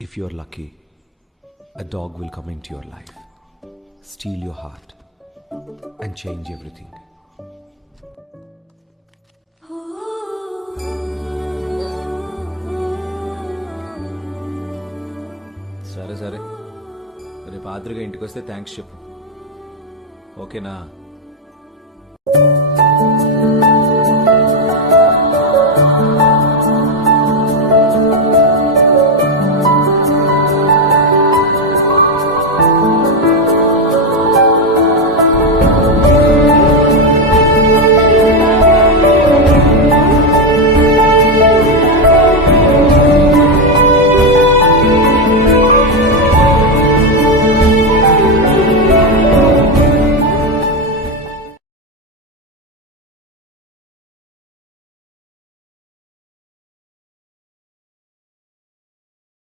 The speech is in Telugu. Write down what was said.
If you're lucky, a dog will come into your life, steal your heart, and change everything. సరే సరే, రేపు ఆద్రిగా ఇంటికి వస్తే థ్యాంక్స్ చెప్పు, ఓకేనా?